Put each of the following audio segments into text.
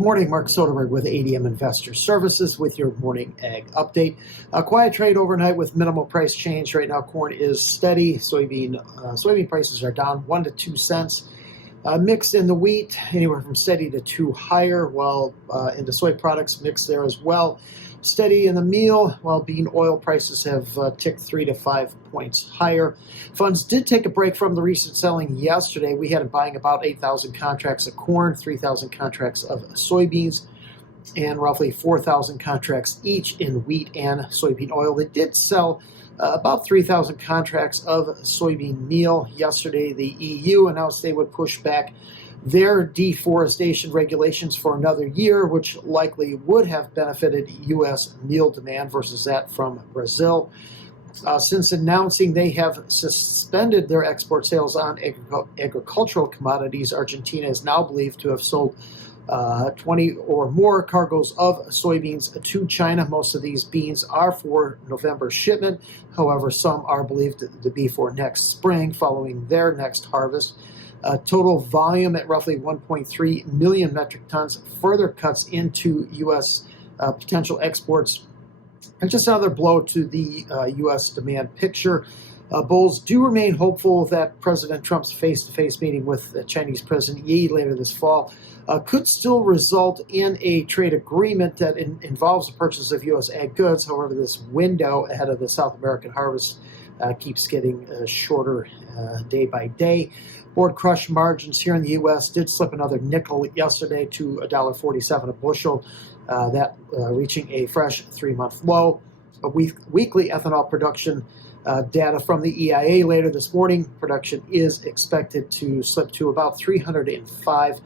Good morning, Mark Soderberg with ADM Investor Services with your morning ag update. A quiet trade overnight with minimal price change. Right now, corn is steady. Soybean prices are down 1 to 2 cents. Mixed in the wheat, anywhere from steady to 2 higher, while into soy products mixed there as well. Steady in the meal, while bean oil prices have ticked 3 to 5 points higher. Funds did take a break from the recent selling yesterday. We had them buying about 8,000 contracts of corn, 3,000 contracts of soybeans, and roughly 4,000 contracts each in wheat and soybean oil. They did sell about 3,000 contracts of soybean meal yesterday. The EU announced they would push back their deforestation regulations for another year, which likely would have benefited U.S. meal demand versus that from Brazil. Since announcing they have suspended their export sales on agricultural commodities, Argentina is now believed to have sold 20 or more cargoes of soybeans to China. Most of these beans are for November shipment. However, some are believed to be for next spring following their next harvest. Total volume at roughly 1.3 million metric tons further cuts into U.S. Potential exports. And just another blow to the U.S. demand picture. Bulls do remain hopeful that President Trump's face-to-face meeting with Chinese President Yi later this fall could still result in a trade agreement that involves the purchase of U.S. ag goods. However, this window ahead of the South American harvest keeps getting shorter day by day. Board crush margins here in the U.S. did slip another nickel yesterday to $1.47 a bushel, reaching a fresh 3-month low. Weekly ethanol production data from the EIA later this morning. Production is expected to slip to about 305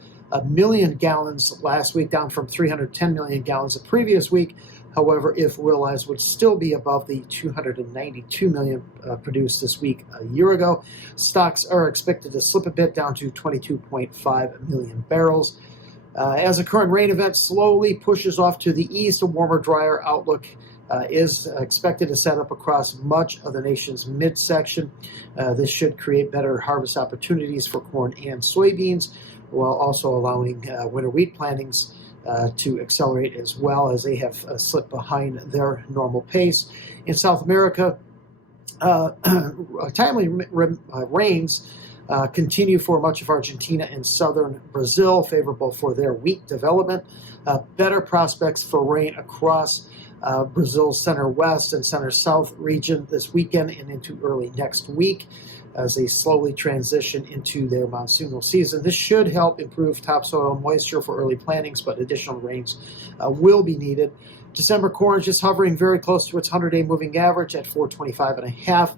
million gallons last week, down from 310 million gallons the previous week. However, if realized, would still be above the 292 million produced this week a year ago. Stocks are expected to slip a bit down to 22.5 million barrels. As the current rain event slowly pushes off to the east, a warmer, drier outlook is expected to set up across much of the nation's midsection. This should create better harvest opportunities for corn and soybeans, while also allowing winter wheat plantings to accelerate as well, as they have slipped behind their normal pace. In South America, timely rains continue for much of Argentina and southern Brazil, favorable for their wheat development. Better prospects for rain across Brazil's center-west and center-south region this weekend and into early next week as they slowly transition into their monsoonal season. This should help improve topsoil moisture for early plantings, but additional rains will be needed. December corn just hovering very close to its 100-day moving average at 425.5.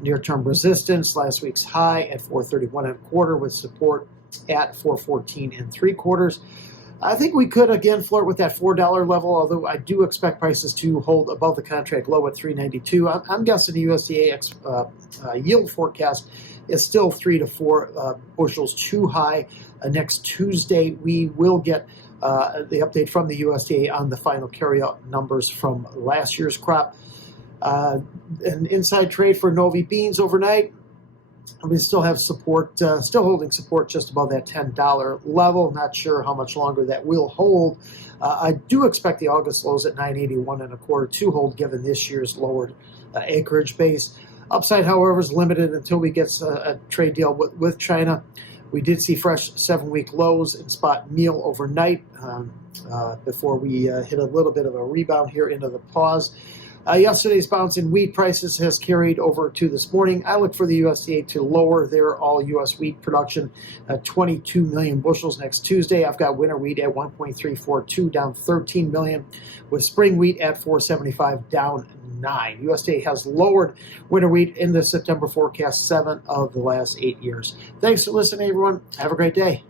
Near-term resistance, last week's high at 431.25 with support at 414.75. I think we could again flirt with that $4 level, although I do expect prices to hold above the contract low at 392. I'm guessing the USDA yield forecast is still 3 to 4 bushels too high. Next Tuesday, we will get the update from the USDA on the final carryout numbers from last year's crop. An inside trade for Novi beans overnight. We still have support, still holding support just above that $10 level. Not sure how much longer that will hold. I do expect the August lows at 981.25 to hold, given this year's lowered acreage base. Upside, however, is limited until we get a trade deal with China. We did see fresh 7-week lows in spot meal overnight before we hit a little bit of a rebound here into the pause. Yesterday's bounce in wheat prices has carried over to this morning. I look for the USDA to lower their all-U.S. wheat production 22 million bushels next Tuesday. I've got winter wheat at 1.342, down 13 million, with spring wheat at 475, down 9. USDA has lowered winter wheat in the September forecast 7 of the last 8 years. Thanks for listening, everyone. Have a great day.